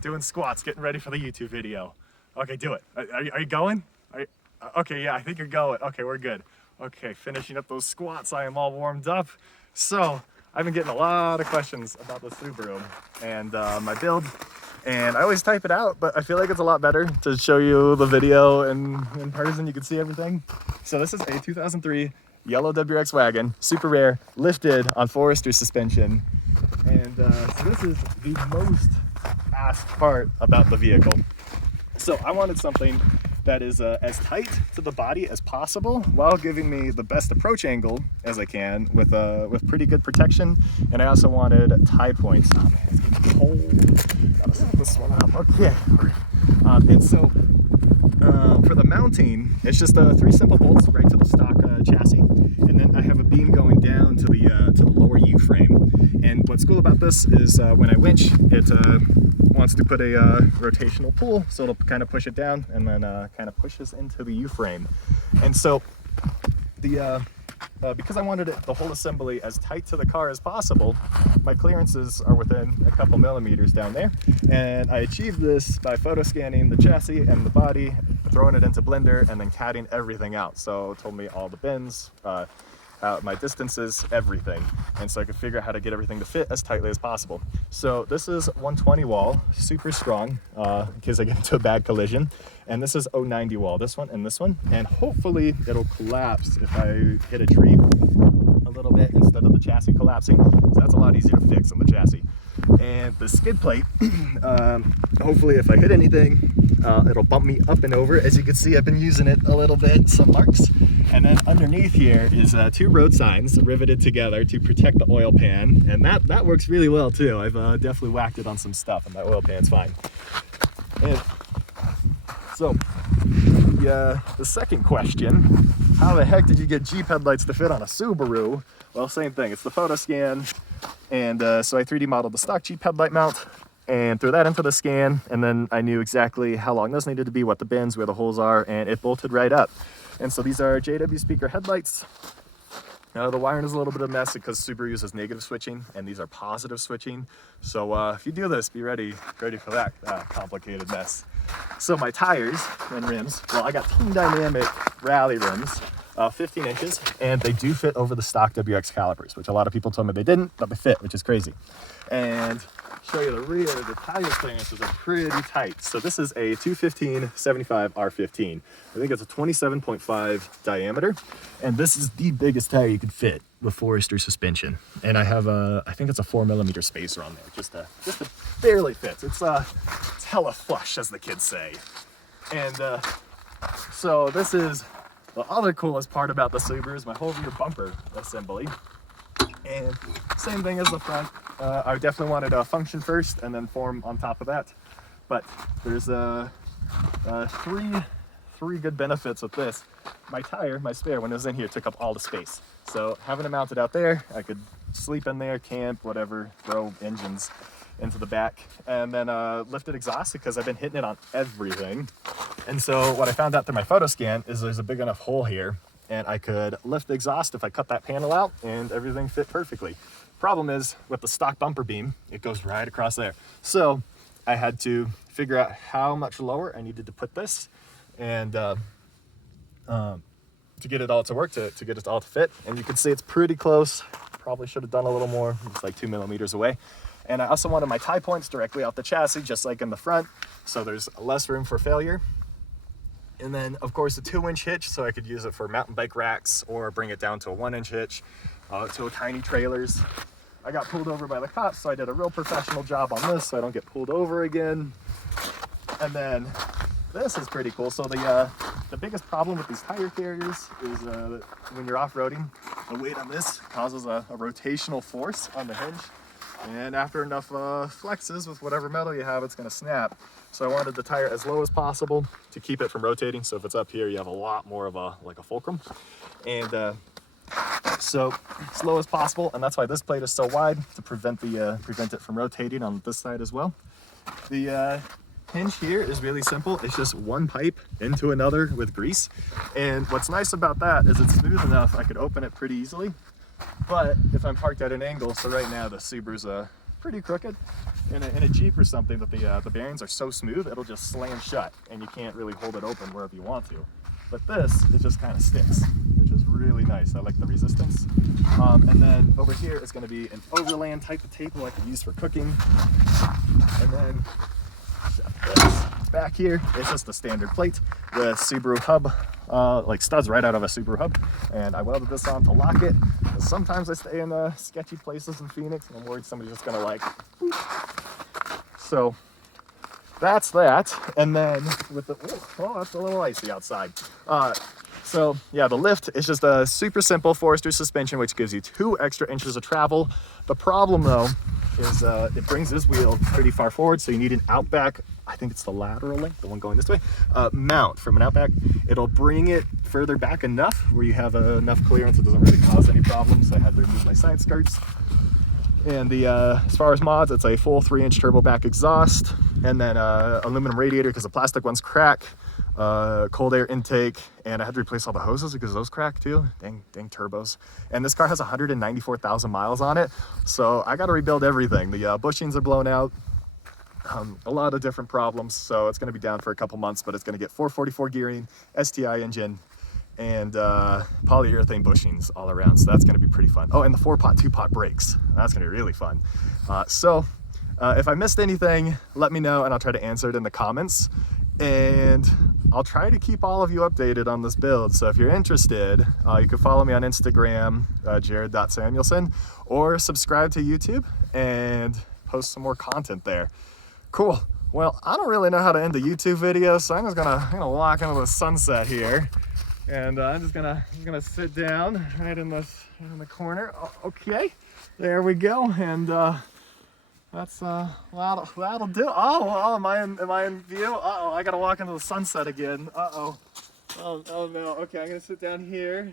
doing squats, getting ready for the YouTube video. Okay, do it. Are you going? Okay, yeah, I think you're going. Okay, we're good. Okay, finishing up those squats. I am all warmed up. So I've been getting a lot of questions about the Subaru and my build. And I always type it out, but I feel like it's a lot better to show you the video and in person. You can see everything. So this is a 2003 yellow WRX Wagon, super rare, lifted on Forester suspension. And so this is the most asked part about the vehicle. So I wanted something that is as tight to the body as possible while giving me the best approach angle as I can with pretty good protection. And I also wanted tie points. Oh man, it's getting cold. Gotta set this one up. Okay. And so for the mounting, it's just 3 simple bolts right to the stock chassis, and then I have a beam going down to the lower U-frame. And what's cool about this is when I winch, it wants to put a rotational pull, so it'll kind of push it down and then kind of pushes into the U-frame. And so because I wanted the whole assembly as tight to the car as possible, my clearances are within a couple millimeters down there. And I achieved this by photo scanning the chassis and the body, throwing it into Blender, and then CADing everything out. So it told me all the bends, my distances, everything. And so I could figure out how to get everything to fit as tightly as possible. So this is 120 wall, super strong, in case I get into a bad collision. And this is 090 wall, this one and this one. And hopefully it'll collapse if I hit a tree a little bit instead of the chassis collapsing. So that's a lot easier to fix than the chassis. And the skid plate, hopefully if I hit anything, it'll bump me up and over. As you can see, I've been using it a little bit, some marks. And then underneath here is 2 road signs riveted together to protect the oil pan. And that works really well too. I've definitely whacked it on some stuff and that oil pan's fine. And so the second question, how the heck did you get Jeep headlights to fit on a Subaru? Well, same thing, it's the photo scan. And so I 3D modeled the stock Jeep headlight mount and threw that into the scan. And then I knew exactly how long those needed to be, what the bends, where the holes are, and it bolted right up. And so these are JW speaker headlights. The wiring is a little bit of a mess because Subaru uses negative switching and these are positive switching. So if you do this, be ready for that complicated mess. So my tires and rims, well, I got Team Dynamic rally rims, 15 inches, and they do fit over the stock WRX calipers, which a lot of people told me they didn't, but they fit, which is crazy. And show you the rear, the tire clearances are pretty tight. So this is a 215/75 R15. I think it's a 27.5 diameter, and this is the biggest tire you could fit with Forester suspension. And I have I think it's a 4mm spacer on there, just to barely fits. It's hella flush, as the kids say. And so this is the other coolest part about the Subaru is my whole rear bumper assembly. And same thing as the front. I definitely wanted a function first and then form on top of that. But there's three good benefits with this. My tire, my spare, when it was in here, took up all the space. So having it mounted out there, I could sleep in there, camp, whatever, throw engines into the back, and then lifted exhaust because I've been hitting it on everything. And so what I found out through my photo scan is there's a big enough hole here and I could lift the exhaust if I cut that panel out and everything fit perfectly. Problem is with the stock bumper beam, it goes right across there. So I had to figure out how much lower I needed to put this and to get it all to work, to get it all to fit. And you can see it's pretty close. Probably should have done a little more. It's like 2 millimeters away. And I also wanted my tie points directly off the chassis, just like in the front. So there's less room for failure. And then of course a 2-inch hitch, so I could use it for mountain bike racks or bring it down to a 1-inch hitch, to tiny trailers. I got pulled over by the cops, so I did a real professional job on this so I don't get pulled over again. And then this is pretty cool. So the biggest problem with these tire carriers is when you're off-roading, the weight on this causes a rotational force on the hinge. And after enough flexes with whatever metal you have, it's going to snap. So I wanted the tire as low as possible to keep it from rotating. So if it's up here, you have a lot more of a fulcrum. And so as low as possible, and that's why this plate is so wide, to prevent it from rotating on this side as well. The hinge here is really simple. It's just one pipe into another with grease. And what's nice about that is it's smooth enough I could open it pretty easily. But if I'm parked at an angle, so right now the Subaru's pretty crooked. In a Jeep or something, that the bearings are so smooth, it'll just slam shut, and you can't really hold it open wherever you want to. But this, it just kind of sticks, which is really nice. I like the resistance. And then over here is going to be an overland type of table I could use for cooking. And then this back here, it's just a standard plate with Subaru hub, like studs right out of a Subaru hub. And I welded this on to lock it. Sometimes I stay in sketchy places in Phoenix, and I'm worried somebody's just gonna like, whoop. So that's that. And then with the, oh, it's a little icy outside. So yeah, the lift is just a super simple Forester suspension, which gives you 2 extra inches of travel. The problem though is it brings this wheel pretty far forward, so you need an Outback, I think it's the lateral link, the one going this way, mount from an Outback. It'll bring it further back enough where you have enough clearance, it doesn't really cause any problems. I had to remove my side skirts. And as far as mods, it's a full 3-inch turbo back exhaust, and then aluminum radiator because the plastic ones crack, cold air intake, and I had to replace all the hoses because those crack too. Dang turbos. And this car has 194,000 miles on it, so I got to rebuild everything. The bushings are blown out, a lot of different problems, so it's going to be down for a couple months, but it's going to get 444 gearing, STI engine, and polyurethane bushings all around, so that's going to be pretty fun. Oh, and the 4-pot 2-pot brakes, that's going to be really fun. So if I missed anything, let me know and I'll try to answer it in the comments, and I'll try to keep all of you updated on this build. So if you're interested, you can follow me on Instagram, jared.samuelson, or subscribe to YouTube and post some more content there. Cool. Well, I don't really know how to end a YouTube video, so I'm gonna walk into the sunset here. And I'm just gonna sit down right in the corner. Okay, there we go. And that's that'll do. Oh, am I in view? Uh-oh, I gotta walk into the sunset again. Uh-oh. Oh no. Okay, I'm gonna sit down here.